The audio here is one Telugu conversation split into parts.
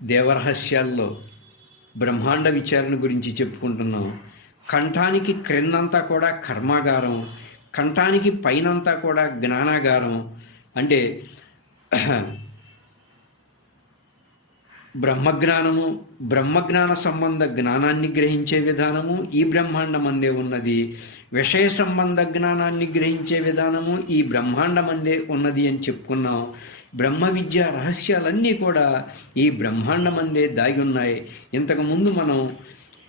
దేవరహస్యాల్లో బ్రహ్మాండ విచారణ గురించి చెప్పుకుంటున్నాం. కంఠానికి క్రిందంతా కూడా కర్మాగారం, కంఠానికి పైనంతా కూడా జ్ఞానాగారం. అంటే బ్రహ్మజ్ఞానము, బ్రహ్మజ్ఞాన సంబంధ జ్ఞానాన్ని గ్రహించే విధానము ఈ బ్రహ్మాండమందే ఉన్నది. విషయ సంబంధ జ్ఞానాన్ని గ్రహించే విధానము ఈ బ్రహ్మాండమందే ఉన్నది అని చెప్పుకున్నాం. బ్రహ్మ విద్య రహస్యాలన్నీ కూడా ఈ బ్రహ్మాండమందే దాగి ఉన్నాయి. ఇంతకుముందు మనం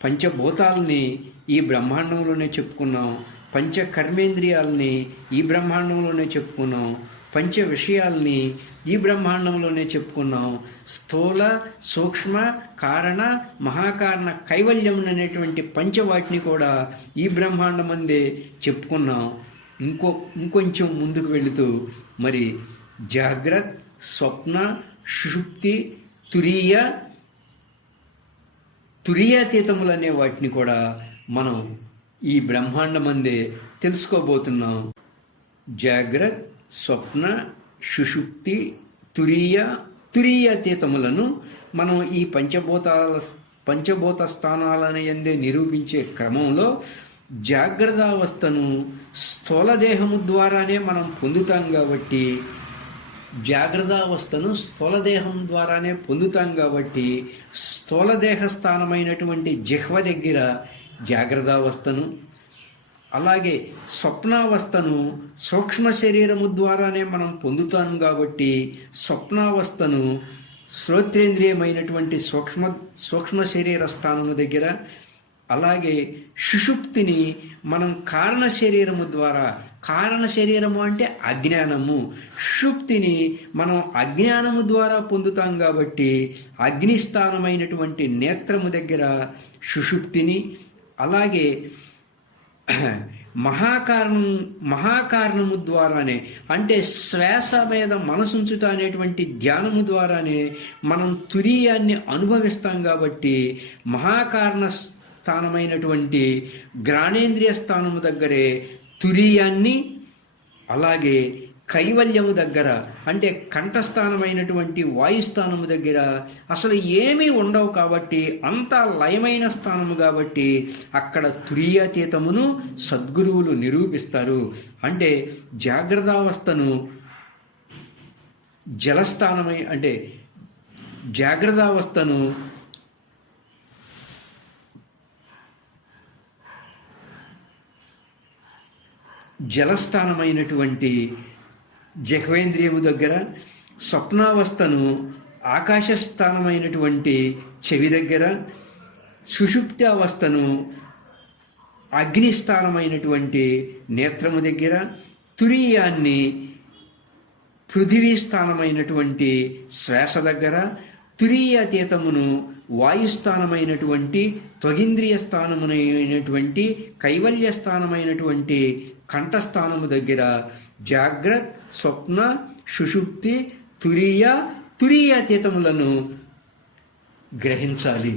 పంచభూతాలని ఈ బ్రహ్మాండంలోనే చెప్పుకున్నాం, పంచ కర్మేంద్రియాలని ఈ బ్రహ్మాండంలోనే చెప్పుకున్నాం, పంచ విషయాల్ని ఈ బ్రహ్మాండంలోనే చెప్పుకున్నాం. స్థూల, సూక్ష్మ, కారణ, మహాకారణ, కైవల్యం అనేటువంటి పంచవాటిని కూడా ఈ బ్రహ్మాండమందే చెప్పుకున్నాం. ఇంకొంచెం ముందుకు వెళుతూ మరి జాగ్రత్త, స్వప్న, సుషుప్తి, తురీయాతీతములు అనే వాటిని కూడా మనం ఈ బ్రహ్మాండమందే తెలుసుకోబోతున్నాం. జాగ్రత్త, స్వప్న, సుషుప్తి, తురీయాతీతములను మనం ఈ పంచభూత స్థానాలను యందే నిరూపించే క్రమంలో జాగ్రత్తావస్థను స్థూలదేహము ద్వారానే మనం పొందుతాం కాబట్టి స్థూలదేహ స్థానమైనటువంటి జిహ్వ దగ్గర జాగ్రత్తావస్థను, అలాగే స్వప్నావస్థను సూక్ష్మ శరీరము ద్వారానే మనం పొందుతాం కాబట్టి స్వప్నావస్థను శ్రోత్రేంద్రియమైనటువంటి సూక్ష్మ శరీర స్థానము దగ్గర, అలాగే సుషుప్తిని మనం కారణ శరీరము ద్వారా, కారణ శరీరము అంటే అజ్ఞానము, సుషుప్తిని మనం అజ్ఞానము ద్వారా పొందుతాం కాబట్టి అగ్నిస్థానమైనటువంటి నేత్రము దగ్గర సుషుప్తిని, అలాగే మహాకారణము ద్వారానే అంటే శ్వాస మీద మనసుంచుట అనేటువంటి ధ్యానము ద్వారానే మనం తురీయాన్ని అనుభవిస్తాం కాబట్టి మహాకారణ స్థానమైనటువంటి జ్ఞానేంద్రియ స్థానము దగ్గరే తురీయాన్ని, అలాగే కైవల్యము దగ్గర అంటే కంఠస్థానమైనటువంటి వాయుస్థానము దగ్గర అసలు ఏమీ ఉండవు కాబట్టి అంతా లయమైన స్థానము కాబట్టి అక్కడ తురీయాతీతమును సద్గురువులు నిరూపిస్తారు. అంటే జాగ్రత్తావస్థను జలస్థానమై అంటే జాగ్రత్తావస్థను జలస్థానమైనటువంటి జిహ్వేంద్రియము దగ్గర, స్వప్నావస్థను ఆకాశస్థానమైనటువంటి చెవి దగ్గర, సుషుప్తి అవస్థను అగ్నిస్థానమైనటువంటి నేత్రము దగ్గర, తురీయాన్ని పృథివీ స్థానమైనటువంటి శ్వాస దగ్గర, తురీయాతీతమును వాయుస్థానమైనటువంటి త్వగింద్రియ స్థానమైనటువంటి కైవల్య స్థానమైనటువంటి కంఠస్థానము దగ్గర జాగ్రత్త, స్వప్న, సుషుప్తి, తురీయాతీతములను గ్రహించాలి.